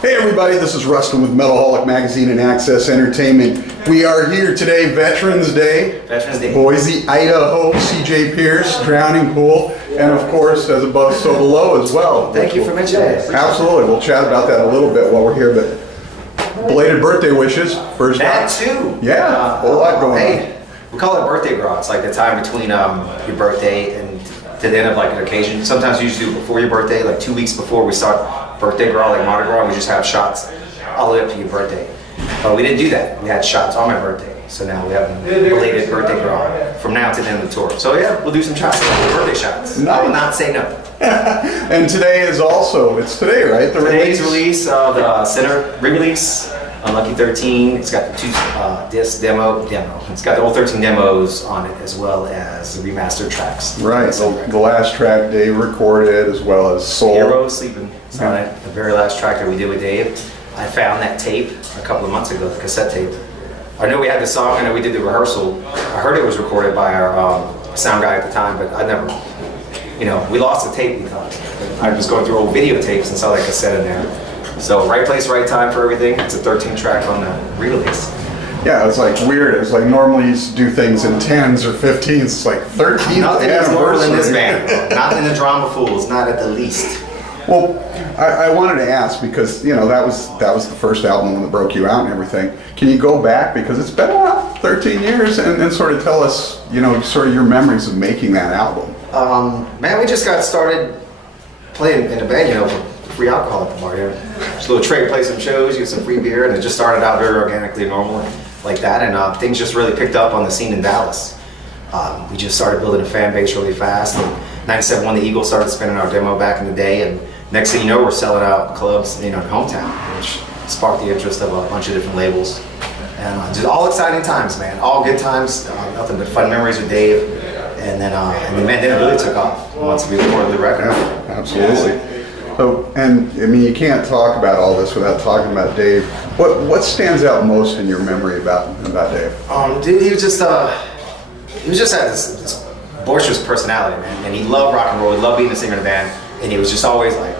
Hey everybody, this is Rustin with Metalholic Magazine and Access Entertainment. We are here today, Veterans Day. Boise, Idaho, CJ Pierce, Drowning Pool, and of course, as above, so below as well. Thank you for mentioning it. Absolutely, we'll chat about that a little bit while we're here, but belated birthday wishes, first That off. too. Yeah, a whole lot going on. We call it birthday grow. It's like the time between your birthday and to the end of like an occasion. Sometimes we usually do it before your birthday, like 2 weeks before we start birthday grow, like Mardi Gras. We just have shots all the way up to your birthday. But we didn't do that. We had shots on my birthday. So now we have a belated birthday grow from now to the end of the tour. So yeah, we'll do some shots, birthday shots. Nice. I will not say no. And today is also, it's today, right? Today's release of the center re-release. Unlucky 13, it's got the two disc demo. It's got the old 13 demos on it as well as the remastered tracks. Right, the last track Dave recorded as well as Soul. Hero Sleeping. It's on it, the very last track that we did with Dave. I found that tape a couple of months ago, the cassette tape. I know we had the song, I know we did the rehearsal. I heard it was recorded by our sound guy at the time, but I never, you know, we lost the tape, we thought. I was going through old videotapes and saw that cassette in there. So right place, right time for everything. It's a 13 track on the re-release. Yeah, it's like weird. It's like normally you used to do things in 10s or 15s. It's like 13th Nothing is normal in this anniversary. band. Not in the Drama Fools, not at the least. Well, I wanted to ask because, you know, that was the first album that broke you out and everything. Can you go back, because it's been around 13 years, and sort of tell us, you know, sort of your memories of making that album? Man, we just got started playing in the band, you know, free alcohol at the bar here. Just a little trade, play some shows, get some free beer, and it just started out very organically and normal like that, and things just really picked up on the scene in Dallas. We just started building a fan base really fast, and 97 when the Eagles started spinning our demo back in the day, and next thing you know, we're selling out clubs, you know, in hometown, which sparked the interest of a bunch of different labels. And just all exciting times, man, all good times, nothing but fun memories with Dave, and then it really took off once we recorded the record. Yeah, absolutely. So, and I mean, you can't talk about all this without talking about Dave. What stands out most in your memory about Dave? Dude, he was just had this boisterous personality, man, and he loved rock and roll. He loved being a singer in a band, and he was just always like,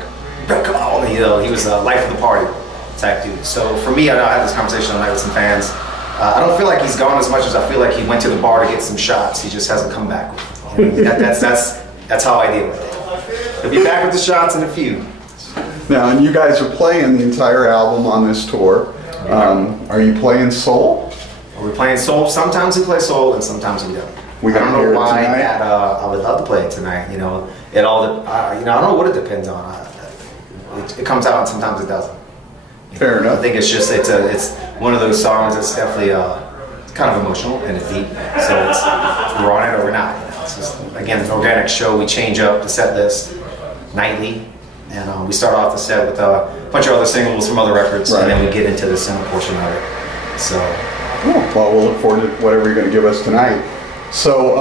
come on, you know, he was a life of the party type dude. So for me, I know I had this conversation tonight with some fans. I don't feel like he's gone as much as I feel like he went to the bar to get some shots. He just hasn't come back. That's how I deal with it. He'll be back with the shots in a few. Now, and you guys are playing the entire album on this tour. Are you playing soul? Are we playing soul? Sometimes we play soul, and sometimes we don't. I don't know why that. I would love to play it tonight. You know, it all. You know, I don't know what it depends on. It comes out, and sometimes it doesn't. Fair enough. I think it's just it's one of those songs that's definitely kind of emotional and it's deep. So we're on it or we're not. You know, it's just, again, an organic show. We change up the set list nightly, and we start off the set with a bunch of other singles from other records, and then we get into the center portion of it. So, cool. Well, we'll look forward to whatever you're going to give us tonight. So,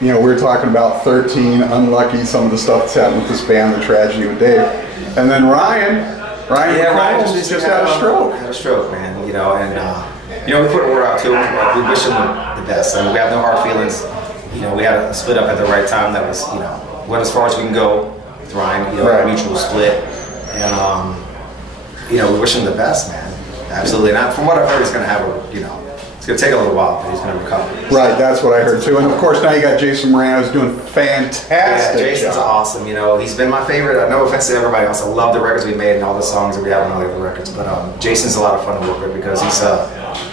you know, we were talking about 13, Unlucky, some of the stuff that's happened with this band, the tragedy with Dave, and then Ryan just had a stroke. Had a stroke, man. You know, and you know, we put a word out to him. We wish him the best. I mean, we have no hard feelings. You know, we had a split up at the right time. That was, you know, went as far as we can go with Ryan. You know, a mutual split, and you know, we wish him the best, man. Absolutely. And from what I've heard, he's going to have a, you know, it's going to take a little while, but he's going to recover. Right, that's what I heard too. And of course, now you got Jason Moran, who's doing fantastic. Yeah, Jason's awesome. You know, he's been my favorite. No offense to everybody else. I love the records we made and all the songs that we have on all the other records. But Jason's a lot of fun to work with because he's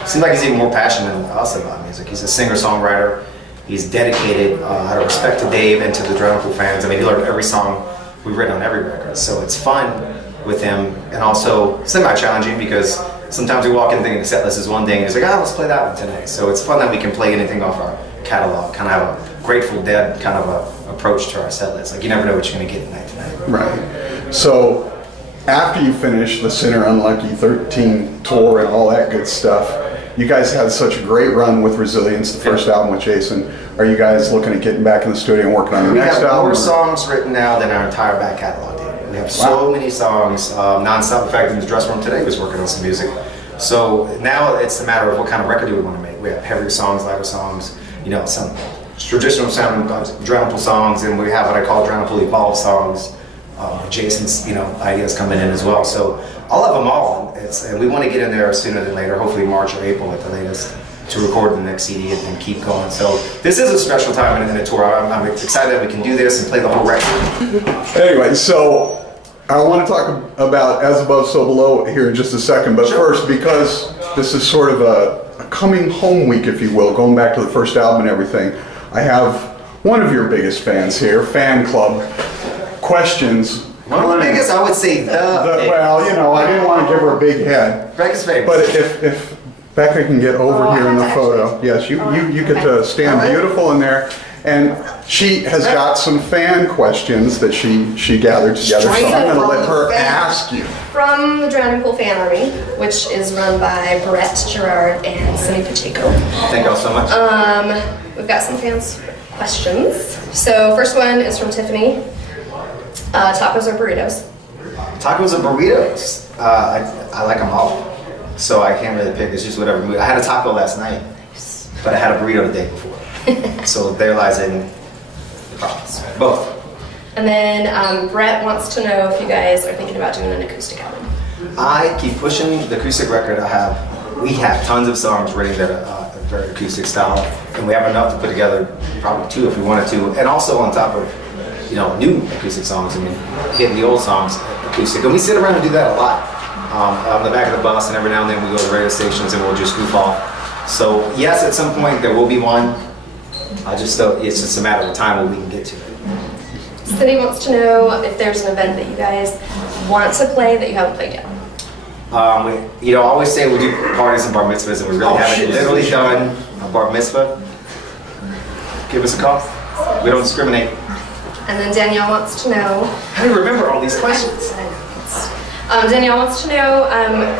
seems like he's even more passionate than us about music. He's a singer-songwriter. He's dedicated out of respect to Dave and to the Drowning Pool fans. I mean, he learned every song we've written on every record. So it's fun with him and also semi-challenging because sometimes we walk in thinking the set list is one thing, and it's like, let's play that one tonight. So it's fun that we can play anything off our catalog, kind of have a Grateful Dead kind of a approach to our set list. Like, you never know what you're going to get tonight. Right. So after you finish the Sinner Unlucky 13 tour and all that good stuff, you guys had such a great run with Resilience, the first album with Jason. Are you guys looking at getting back in the studio and working on the next album? We have more songs written now than our entire back catalog did. We have so many songs non-stop. In fact, in the dressing room today was working on some music. So now it's a matter of what kind of record do we want to make. We have heavier songs, lighter songs, you know, some traditional sounding Drowning Pool songs, and we have what I call Drowning Pool Evolved songs. Jason's, ideas coming in as well. So I'll have them all, and we want to get in there sooner than later, hopefully March or April at the latest, to record the next CD and keep going. So this is a special time in the tour. I'm excited that we can do this and play the whole record. Anyway, so I want to talk about As Above, So Below here in just a second, but first, because this is sort of a coming home week, if you will, going back to the first album and everything, I have one of your biggest fans here, fan club, questions. One of the biggest, I would say well, I didn't want to give her a big head. Becca's famous. But if Becca can get over here in the photo. Yes, you get to stand beautiful in there. And she has got some fan questions that she gathered together. So I'm going to let her ask you. From the Drowning Pool Fan Army, which is run by Brett Gerard and Cindy Pacheco. Thank y'all so much. We've got some fans questions. So first one is from Tiffany. Tacos or burritos? Tacos or burritos? I like them all. So I can't really pick. It's just whatever mood. I had a taco last night, but I had a burrito the day before. So there lies in the problems. Both. And then Brett wants to know if you guys are thinking about doing an acoustic album. I keep pushing the acoustic record. We have tons of songs written that are very acoustic style, and we have enough to put together, probably 2 if we wanted to, and also on top of new acoustic songs. I mean, hitting the old songs acoustic, and we sit around and do that a lot. On the back of the bus, and every now and then we go to radio stations and we'll just goof off. So yes, at some point there will be one. It's just a matter of time when we can get to it. Cindy wants to know if there's an event that you guys want to play that you haven't played yet. I always say we do parties and bar mitzvahs, and we really haven't literally done a bar mitzvah. Give us a call. We don't discriminate. And then Danielle wants to know. How do you remember all these questions? Danielle wants to know,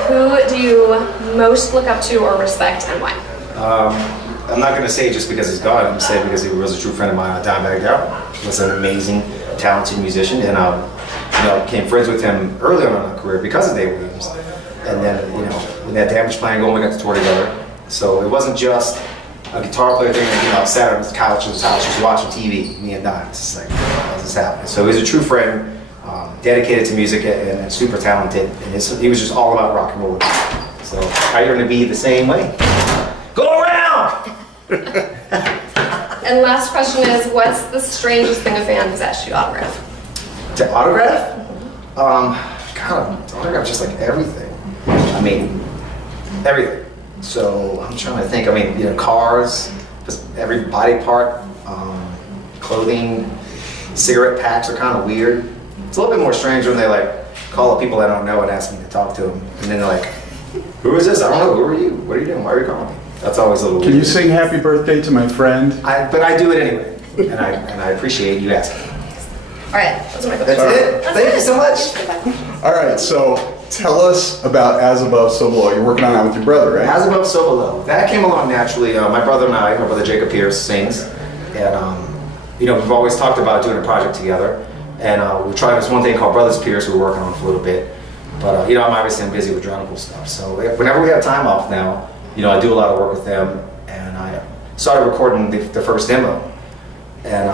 who do you most look up to or respect, and why? I'm not going to say just because he's gone. I'm saying because he was a true friend of mine. Dimebag Darrell was an amazing, talented musician, and became friends with him early on in our career because of Dave Williams. And then, when that Damage Plan going, we got to tour together. So it wasn't just a guitar player thing. Sat on his couch in his house just watching TV. Me and Dime. It's just like, how's this happening? So he's a true friend. Dedicated to music and super talented, and he was just all about rock and roll. So are you going to be the same way? Go around! And last question is, what's the strangest thing a fan has asked you to autograph? To autograph? God, autograph just like everything. I mean, everything. So I'm trying to think. I mean, cars, just every body part, clothing, cigarette packs are kind of weird. It's a little bit more strange when they call up people I don't know and ask me to talk to them, and then they're like, "Who is this? I don't know. Who are you? What are you doing? Why are you calling me?" That's always a little. Can you sing "Happy Birthday" to my friend? But I do it anyway, and I appreciate you asking. All right, those are my questions. That's it. Thank you so much. All right, so tell us about As Above, So Below. You're working on that with your brother, right? As Above, So Below. That came along naturally. My brother and my brother Jacob Pierce sings, and we've always talked about doing a project together. And we tried this one thing called Brothers Pierce we were working on for a little bit. But, I'm obviously busy with Drowning Pool stuff. So whenever we have time off now, I do a lot of work with them. And I started recording the first demo. And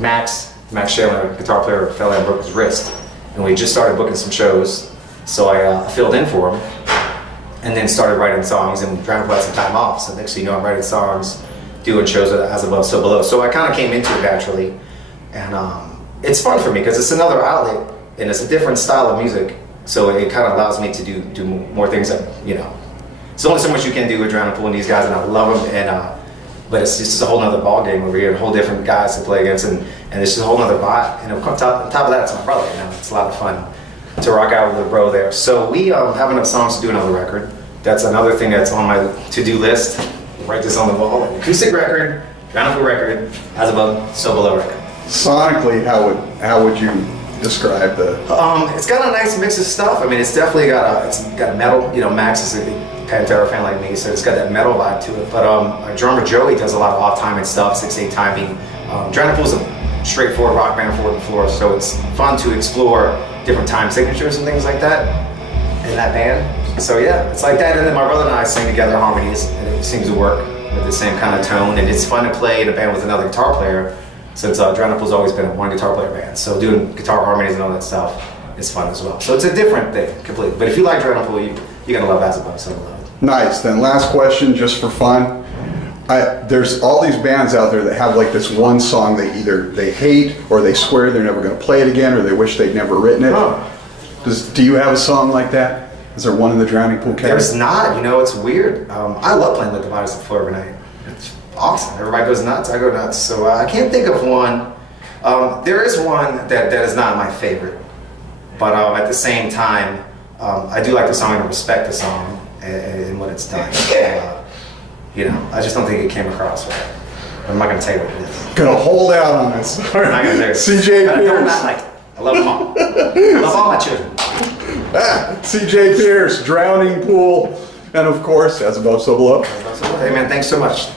Max Shailer, guitar player, fell and broke his wrist. And we just started booking some shows. So I filled in for him. And then started writing songs. And Drowning Pool had some time off. So next thing you know, I'm writing songs, doing shows As Above, So Below. So I kind of came into it naturally. And it's fun for me because it's another outlet and it's a different style of music, so it kind of allows me to do more things that It's only so much you can do with Drowning Pool and these guys, and I love them. But it's just a whole nother ball game over here, a whole different guys to play against, and it's just a whole nother vibe. And on top of that, it's my brother. It's a lot of fun to rock out with a bro there. So we have enough songs to do another record. That's another thing that's on my to-do list. Write this on the wall: acoustic record, Drowning Pool record, As Above, So Below record. Sonically, how would you describe the? It's got a nice mix of stuff. I mean, it's definitely got a metal. Max is a big Pantera fan like me, so it's got that metal vibe to it. But our drummer Joey does a lot of off-timing stuff, 6/8 timing. Drowning Pool's a straightforward rock band, 4/4, so it's fun to explore different time signatures and things like that in that band. So yeah, it's like that. And then my brother and I sing together harmonies, and it seems to work with the same kind of tone. And it's fun to play in a band with another guitar player. Since Drowning Pool's always been a one guitar player band, so doing guitar harmonies and all that stuff is fun as well. So it's a different thing completely. But if you like Drowning Pool, you're gonna love As Above, So Below. Nice. Then last question, just for fun. There's all these bands out there that have like this one song they either they hate or they swear they're never going to play it again or they wish they'd never written it. Huh. Do you have a song like that? Is there one in the Drowning Pool category? There's not. You know, it's weird. I love playing Let the Bodies on the Floor every night. It's awesome. Everybody goes nuts. I go nuts. So I can't think of one. There is one that is not my favorite, but at the same time, I do like the song and respect the song and what it's done. You know, I just don't think it came across right. I'm not going to tell you what it is. Gonna hold out on this. I'm not going to CJ Pierce. I'm not like it. I love them all. I love all my children. CJ Pierce, Drowning Pool, and of course, As Above, So Below. Hey man, thanks so much.